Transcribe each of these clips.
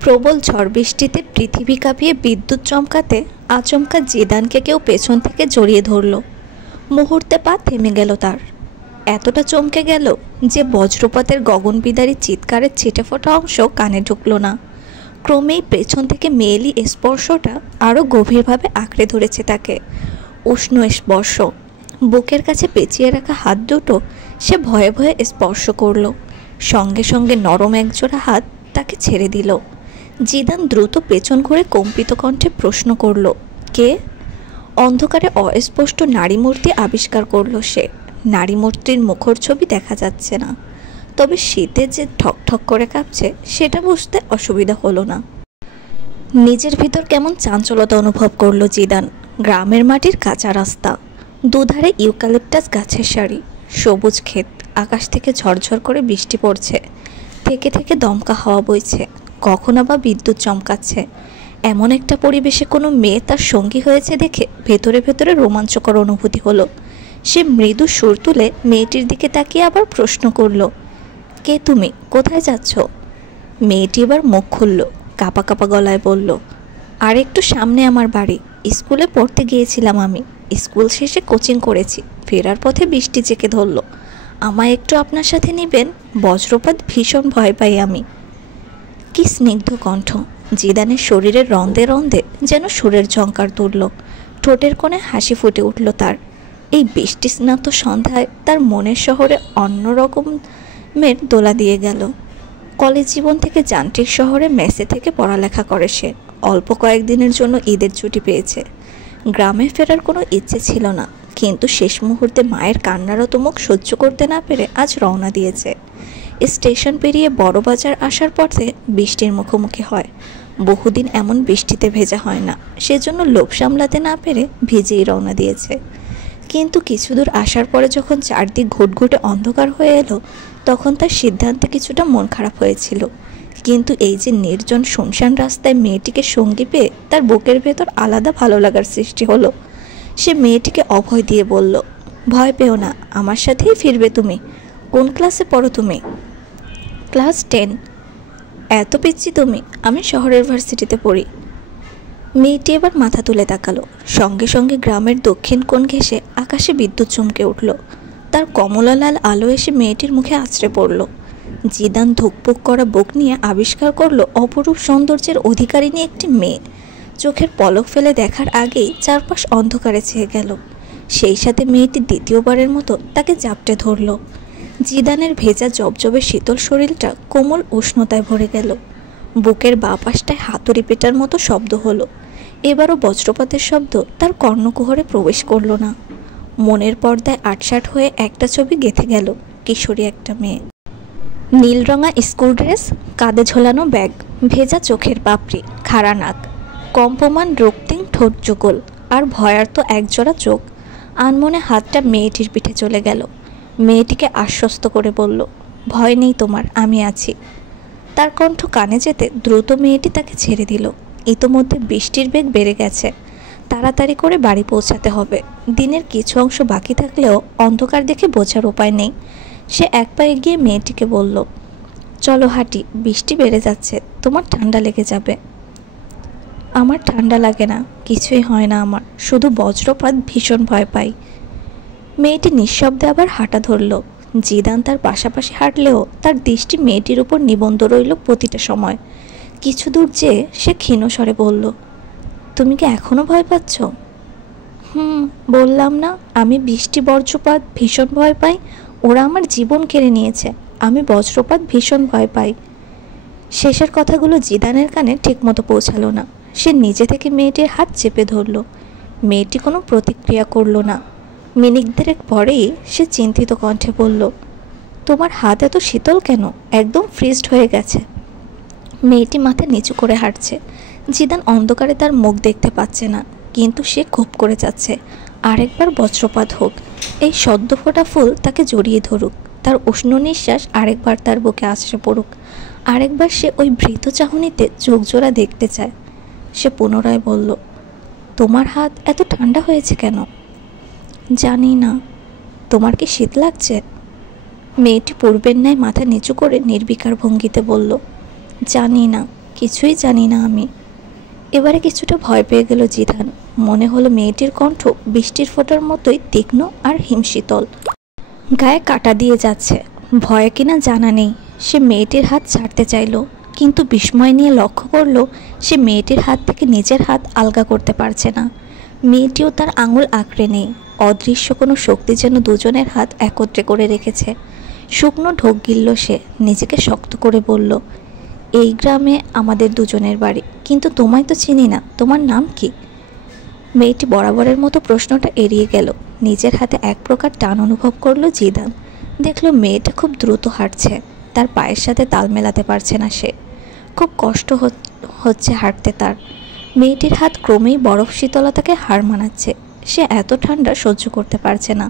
প্রবল ঝড় বৃষ্টিতে পৃথিবী কাঁপিয়ে বিদ্যুৎ চমকাতে আচমকা জিদানকে কেউ পেছন থেকে জড়িয়ে ধরল। মুহূর্তে পা থেমে গেল তার। এতটা চমকে গেল যে বজ্রপাতের গগনবিদারী চিৎকারের ছিটেফোঁটা অংশ কানে ঢুকল না। ক্রমেই পেছন থেকে মেয়েলি স্পর্শটা আরও গভীরভাবে আঁকড়ে ধরেছে তাকে। উষ্ণ স্পর্শ। বুকের কাছে পেঁচিয়ে রাখা হাত দুটো সে ভয়ে ভয়ে স্পর্শ করল। সঙ্গে সঙ্গে নরম একজোড়া হাত তাকে ছেড়ে দিল। জিদান দ্রুত পেছন ঘুরে কম্পিত কণ্ঠে প্রশ্ন করল, কে? অন্ধকারে অস্পষ্ট নারী মূর্তি আবিষ্কার করল সে। নারী মূর্তির মুখর ছবি দেখা যাচ্ছে না, তবে শীতে যে ঠকঠক করে কাঁপছে সেটা বুঝতে অসুবিধা হলো না। নিজের ভিতর কেমন চাঞ্চলতা অনুভব করল জিদান। গ্রামের মাটির কাঁচা রাস্তা, দুধারে ইউক্যালিপটাস গাছের সারি, সবুজ ক্ষেত, আকাশ থেকে ঝরঝর করে বৃষ্টি পড়ছে, থেকে থেকে দমকা হাওয়া বইছে, কখনো বা বিদ্যুৎ চমকাচ্ছে। এমন একটা পরিবেশে কোনো মেয়ে তার সঙ্গী হয়েছে দেখে ভেতরে ভেতরে রোমাঞ্চকর অনুভূতি হলো। সে মৃদু সুর তুলে মেয়েটির দিকে তাকিয়ে আবার প্রশ্ন করল, কে তুমি? কোথায় যাচ্ছ? মেয়েটি এবার মুখ খুলল, কাঁপা কাঁপা গলায় বলল, আর একটু সামনে আমার বাড়ি। স্কুলে পড়তে গিয়েছিলাম আমি। স্কুল শেষে কোচিং করেছি। ফেরার পথে বৃষ্টি চেকে ধরল। আমায় একটু আপনার সাথে নেবেন? বজ্রপাত ভীষণ ভয় পাই আমি। কি স্নিগ্ধ কণ্ঠ! জিদানের শরীরের রন্ধে রন্ধে যেন সুরের ঝঙ্কার তুলল। ঠোঁটের কোণে হাসি ফুটে উঠল তার। এই বৃষ্টি স্নাত সন্ধ্যায় তার মনের শহরে অন্যরকমের দোলা দিয়ে গেল। কলেজ জীবন থেকে যান্ত্রিক শহরে মেসে থেকে পড়ালেখা করে সে। অল্প কয়েকদিনের জন্য ঈদের ছুটি পেয়েছে। গ্রামে ফেরার কোনো ইচ্ছে ছিল না, কিন্তু শেষ মুহূর্তে মায়ের কান্নারত মুখ সহ্য করতে না পেরে আজ রওনা দিয়েছে। স্টেশন পেরিয়ে বড় বাজার আসার পথে বৃষ্টির মুখোমুখি হয়। বহুদিন এমন বৃষ্টিতে ভেজা হয় না, সেজন্য লোভ সামলাতে না পেরে ভিজেই রওনা দিয়েছে। কিন্তু কিছু দূর আসার পরে যখন চারদিক ঘুটঘুটে অন্ধকার হয়ে এলো, তখন তার সিদ্ধান্তে কিছুটা মন খারাপ হয়েছিল। কিন্তু এই যে নির্জন শুনশান রাস্তায় মেয়েটিকে সঙ্গী পেয়ে তার বুকের ভেতর আলাদা ভালো লাগার সৃষ্টি হলো। সে মেয়েটিকে অভয় দিয়ে বলল, ভয় পেও না, আমার সাথেই ফিরবে তুমি। কোন ক্লাসে পড়ো তুমি? ক্লাস 10। এত পিচ্ছি তুমি? আমি শহরের ভার্সিটিতে পড়ি। মেয়েটি এবার মাথা তুলে তাকালো। সঙ্গে সঙ্গে গ্রামের দক্ষিণ কোণ ঘেঁষে আকাশে বিদ্যুৎ চমকে উঠল। তার কমলা লাল আলো এসে মেয়েটির মুখে আছড়ে পড়ল। জিদান ধুকপুক করা বুক নিয়ে আবিষ্কার করলো অপরূপ সৌন্দর্যের অধিকারিণী একটি মেয়ে। চোখের পলক ফেলে দেখার আগেই চারপাশ অন্ধকারে ছেয়ে গেল। সেই সাথে মেয়েটি দ্বিতীয়বারের মতো তাকে জাপটে ধরল। জিদানের ভেজা জবজবে শীতল শরীরটা কোমল উষ্ণতায় ভরে গেল। বুকের বাঁ পাশটায় হাতুড়ি পেটার মতো শব্দ হলো। এবারও বজ্রপাতের শব্দ তার কর্ণকুহরে প্রবেশ করল না। মনের পর্দায় আটসাট হয়ে একটা ছবি গেঁথে গেল। কিশোরী একটা মেয়ে, নীলরঙা স্কুল ড্রেস, কাঁধে ঝোলানো ব্যাগ, ভেজা চোখের পাপড়ি, খাড়া নাক, কম্পমান রক্তিম ঠোঁট যুগল, আর ভয়ার্ত একজোড়া চোখ। আনমনে হাতটা মেয়েটির পিঠে চলে গেল। মেয়েটিকে আশ্বস্ত করে বলল, ভয় নেই তোমার, আমি আছি। তার কণ্ঠ কানে যেতে দ্রুত মেয়েটি তাকে ছেড়ে দিল। ইতোমধ্যে বৃষ্টির বেগ বেড়ে গেছে। তাড়াতাড়ি করে বাড়ি পৌঁছাতে হবে। দিনের কিছু অংশ বাকি থাকলেও অন্ধকার দেখে বোঝার উপায় নেই। সে এক পা এগিয়ে মেয়েটিকে বলল, চলো হাঁটি, বৃষ্টি বেড়ে যাচ্ছে, তোমার ঠান্ডা লেগে যাবে। আমার ঠান্ডা লাগে না, কিছুই হয় না আমার, শুধু বজ্রপাত ভীষণ ভয় পাই। মেয়েটি নিঃশব্দে আবার হাঁটা ধরল। জিদান তার পাশাপাশি হাঁটলেও তার দৃষ্টি মেয়েটির উপর নিবন্ধ রইল প্রতিটা সময়। কিছু দূর যেয়ে সে ক্ষীণ স্বরে বলল, তুমি কি এখনো ভয় পাচ্ছ? বললাম না, আমি বৃষ্টি বজ্রপাত ভীষণ ভয় পাই। ওরা আমার জীবন কেড়ে নিয়েছে, আমি বজ্রপাত ভীষণ ভয় পাই। শেষের কথাগুলো জিদানের কানে ঠিকমতো পৌঁছালো না। সে নিজে থেকে মেয়েটির হাত চেপে ধরল। মেয়েটি কোনো প্রতিক্রিয়া করল না। মিনিট দেড়েক পরেই সে চিন্তিত কণ্ঠে বলল, তোমার হাত এত শীতল কেন? একদম ফ্রিজড হয়ে গেছে। মেয়েটি মাথা নিচু করে হাঁটছে। জিদান অন্ধকারে তার মুখ দেখতে পাচ্ছে না, কিন্তু সে খুব করে যাচ্ছে আরেকবার বজ্রপাত হোক, এই সদ্য ফোটা ফুল তাকে জড়িয়ে ধরুক, তার উষ্ণ নিঃশ্বাস আরেকবার তার বুকে আছড়ে পড়ুক, আরেকবার সে ওই ভৃত চাহনিতে চোখ জোড়া দেখতে চায়। সে পুনরায় বলল, তোমার হাত এত ঠান্ডা হয়েছে কেন? জানি না। তোমার কি শীত লাগছে? মেয়েটি পূর্বের ন্যায় মাথা নিচু করে নির্বিকার ভঙ্গিতে বলল, জানি না। কিছুই জানি না আমি। এবারে কিছুটা ভয় পেয়ে গেল জিদান। মনে হলো মেয়েটির কণ্ঠ বৃষ্টির ফোঁটার মতোই তীক্ষ্ণ আর হিমশীতল, গায়ে কাটা দিয়ে যাচ্ছে। ভয়ে কিনা জানা নেই, সে মেয়েটির হাত ছাড়তে চাইল, কিন্তু বিস্ময় নিয়ে লক্ষ্য করল সে মেয়েটির হাত থেকে নিজের হাত আলগা করতে পারছে না। মেয়েটিও তার আঙুল আঁকড়ে নেই। অদৃশ্য কোনো শক্তি যেন দুজনের হাত একত্রে করে রেখেছে। শুকনো ঢোক গিলল সে, নিজেকে শক্ত করে বলল, এই গ্রামে আমাদের দুজনের বাড়ি, কিন্তু তোমায় তো চিনি না, তোমার নাম কি? মেয়েটি বরাবরের মতো প্রশ্নটা এড়িয়ে গেল। নিজের হাতে এক প্রকার টান অনুভব করলো জিদান। দেখল মেয়েটা খুব দ্রুত হাঁটছে, তার পায়ের সাথে তাল মেলাতে পারছে না সে। খুব কষ্ট হচ্ছে হাঁটতে তার। মেয়েটির হাত ক্রমেই বরফ শীতলতাকে হার মানাচ্ছে। সে এত ঠান্ডা সহ্য করতে পারছে না।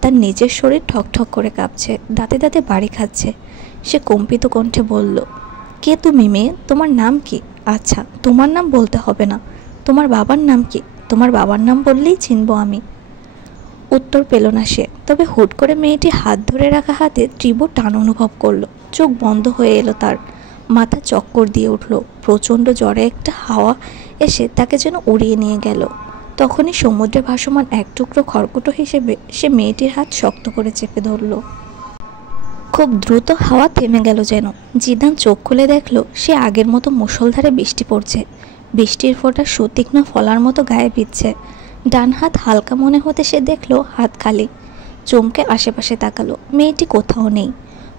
তার নিজের শরীর ঠকঠক করে কাঁপছে, দাঁতে দাঁতে বাড়ি খাচ্ছে। সে কম্পিত কণ্ঠে বলল, কে তুমি মেয়ে? তোমার নাম কি? আচ্ছা, তোমার নাম বলতে হবে না, তোমার বাবার নাম কি? তোমার বাবার নাম বললেই চিনব আমি। উত্তর পেল না সে। তবে হুট করে মেয়েটি হাত ধরে রাখা হাতে তীব্র টান অনুভব করলো। চোখ বন্ধ হয়ে এলো তার। মাথা চক্কর দিয়ে উঠল। প্রচণ্ড জ্বরে একটা হাওয়া এসে তাকে যেন উড়িয়ে নিয়ে গেল। তখনই সমুদ্রে ভাসমান এক টুকরো খড়কুটো হিসেবে সে মেয়েটির হাত শক্ত করে চেপে ধরল। খুব দ্রুত হাওয়া থেমে গেল যেন। জিদান চোখ খুলে দেখল সে আগের মতো মুষলধারে বৃষ্টি পড়ছে। বৃষ্টির ফোঁটা সুতীক্ষ্ণ ফলার মতো গায়ে বিঁধছে। ডান হাত হালকা মনে হতে সে দেখল হাত খালি। চমকে আশেপাশে তাকালো, মেয়েটি কোথাও নেই।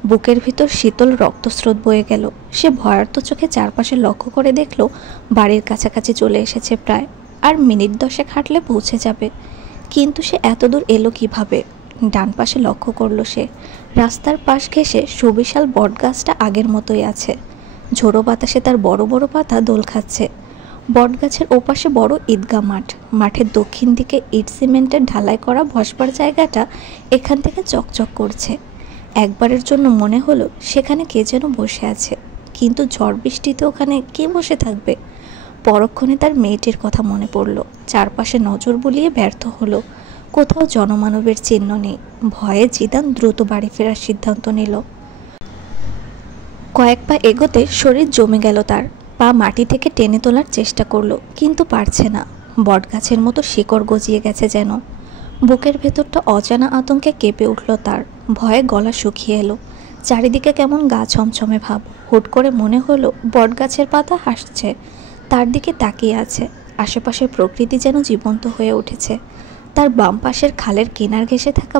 বুকের ভিতর শীতল রক্তস্রোত বয়ে গেল। সে ভয়ার্ত চোখে চারপাশে লক্ষ্য করে দেখল বাড়ির কাছাকাছি চলে এসেছে প্রায়। আর মিনিট 10 হাঁটলে পৌঁছে যাবে। কিন্তু সে এত দূর এলো কিভাবে? ডান পাশে লক্ষ্য করল সে। রাস্তার পাশ ঘেঁষে সুবিশাল বটগাছটা আগের মতোই আছে। ঝোড়ো বাতাসে তার বড় বড় পাতা দোল খাচ্ছে। বটগাছের ওপাশে বড় ঈদগাহ মাঠ। মাঠের দক্ষিণ দিকে ইট সিমেন্টের ঢালাই করা বসবার জায়গাটা এখান থেকে চকচক করছে। একবারের জন্য মনে হলো সেখানে কে যেন বসে আছে। কিন্তু ঝড় বৃষ্টিতে ওখানে কে বসে থাকবে? পরক্ষণে তার মেয়েটির কথা মনে পড়ল। চারপাশে নজর বুলিয়ে ব্যর্থ হলো। কোথাও জনমানবের চিহ্ন নেই। ভয়ে জিদান দ্রুত বাড়ি ফেরার সিদ্ধান্ত নিল। কয়েক পা এগোতে শরীর জমে গেল তার। পা মাটি থেকে টেনে তোলার চেষ্টা করলো, কিন্তু পারছে না। বটগাছের মতো শিকড় গজিয়ে গেছে যেন। বুকের ভেতরটা অজানা আতঙ্কে কেঁপে উঠল তার। ভয়ে গলা শুকিয়ে এলো। চারিদিকে কেমন গা ছমছমে ভাব। হুট করে মনে হলো বটগাছের পাতা হাসছে, তার দিকে তাকিয়ে আছে। আশেপাশের প্রকৃতি যেন জীবন্ত হয়ে উঠেছে। তার বাম পাশের খালের কিনার ঘেঁষে থাকা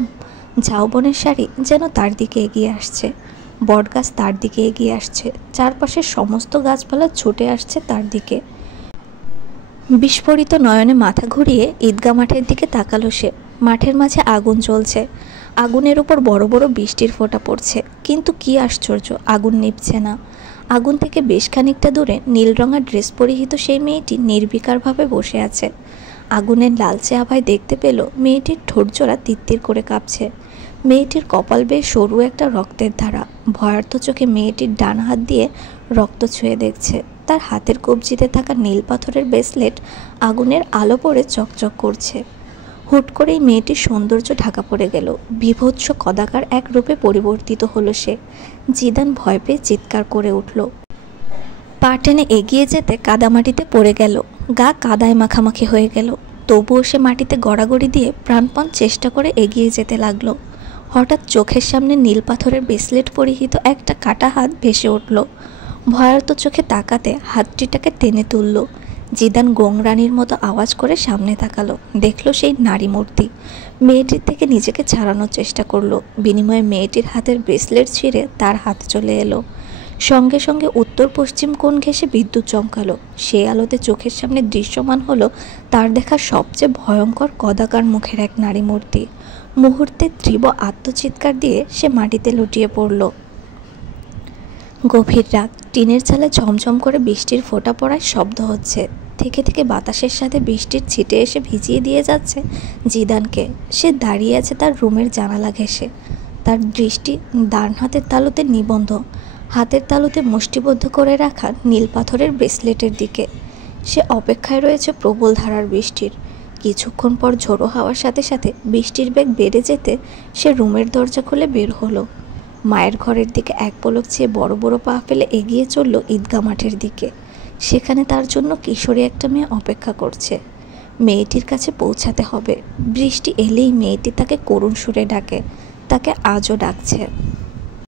ঝাউবনের সারি যেন তার দিকে এগিয়ে আসছে। বটগাছ তার দিকে এগিয়ে আসছে। চারপাশের সমস্ত গাছপালা ছুটে আসছে তার দিকে। বিস্ফোরিত নয়নে মাথা ঘুরিয়ে ঈদগাহ মাঠের দিকে তাকালো সে। মাঠের মাঝে আগুন জ্বলছে। আগুনের উপর বড় বড় বৃষ্টির ফোঁটা পড়ছে। কিন্তু কি আশ্চর্য, আগুন নিভছে না। আগুন থেকে বেশ খানিকটা দূরে নীল রঙা ড্রেস পরিহিত সেই মেয়েটি নির্বিকারভাবে বসে আছে। আগুনের লালচে আভায় দেখতে পেল মেয়েটির ঠোঁটজোড়া তিত্তির করে কাঁপছে। মেয়েটির কপাল বেয়ে সরু একটা রক্তের ধারা। ভয়ার্ত চোখে মেয়েটির ডান হাত দিয়ে রক্ত ছুঁয়ে দেখছে। তার হাতের কবজিতে থাকা নীল পাথরের ব্রেসলেট আগুনের আলো পড়ে চকচক করছে। হুট করেই মেয়েটির সৌন্দর্য ঢাকা পড়ে গেল। বিভৎস কদাকার এক রূপে পরিবর্তিত হলো সে। জিদান ভয় পেয়ে চিৎকার করে উঠল। পা টেনে এগিয়ে যেতে কাদামাটিতে পড়ে গেল। গা কাদায় মাখামাখি হয়ে গেল। তবুও সে মাটিতে গড়াগড়ি দিয়ে প্রাণপণ চেষ্টা করে এগিয়ে যেতে লাগলো। হঠাৎ চোখের সামনে নীল পাথরের ব্রেসলেট পরিহিত একটা কাটা হাত ভেসে উঠল। ভয়ার্ত চোখে তাকাতে হাতটিটাকে টেনে তুলল। জিদান গোংরানির মতো আওয়াজ করে সামনে তাকালো। দেখল সেই নারী মূর্তি। মেয়েটির থেকে নিজেকে ছাড়ানোর চেষ্টা করলো। বিনিময়ে মেয়েটির হাতের ব্রেসলেট ছিঁড়ে তার হাতে চলে এলো। সঙ্গে সঙ্গে উত্তর পশ্চিম কোণ ঘেঁষে বিদ্যুৎ চমকালো। সে আলোতে চোখের সামনে দৃশ্যমান হলো তার দেখা সবচেয়ে ভয়ঙ্কর কদাকার মুখের এক নারী মূর্তি। মুহূর্তে তীব্র আত্মচিৎকার দিয়ে সে মাটিতে লুটিয়ে পড়ল। গভীর রাত। টিনের চালে ঝমঝম করে বৃষ্টির ফোঁটা পড়ার শব্দ হচ্ছে। থেকে থেকে বাতাসের সাথে বৃষ্টির ছিটে এসে ভিজিয়ে দিয়ে যাচ্ছে জিদানকে। সে দাঁড়িয়ে আছে তার রুমের জানালা ঘেঁষে। তার দৃষ্টি ডান হাতের তালুতে নিবন্ধ, হাতের তালুতে মুষ্টিবদ্ধ করে রাখা নীল পাথরের ব্রেসলেটের দিকে। সে অপেক্ষায় রয়েছে প্রবল ধারার বৃষ্টির। কিছুক্ষণ পর ঝোড়ো হাওয়ার সাথে সাথে বৃষ্টির বেগ বেড়ে যেতে সে রুমের দরজা খুলে বের হলো। মায়ের ঘরের দিকে এক পলক চেয়ে বড় বড় পা ফেলে এগিয়ে চলল ঈদগাহ মাঠের দিকে। সেখানে তার জন্য কিশোরী একটা মেয়ে অপেক্ষা করছে। মেয়েটির কাছে পৌঁছাতে হবে। বৃষ্টি এলেই মেয়েটি তাকে করুণ সুরে ডাকে, তাকে আজও ডাকছে।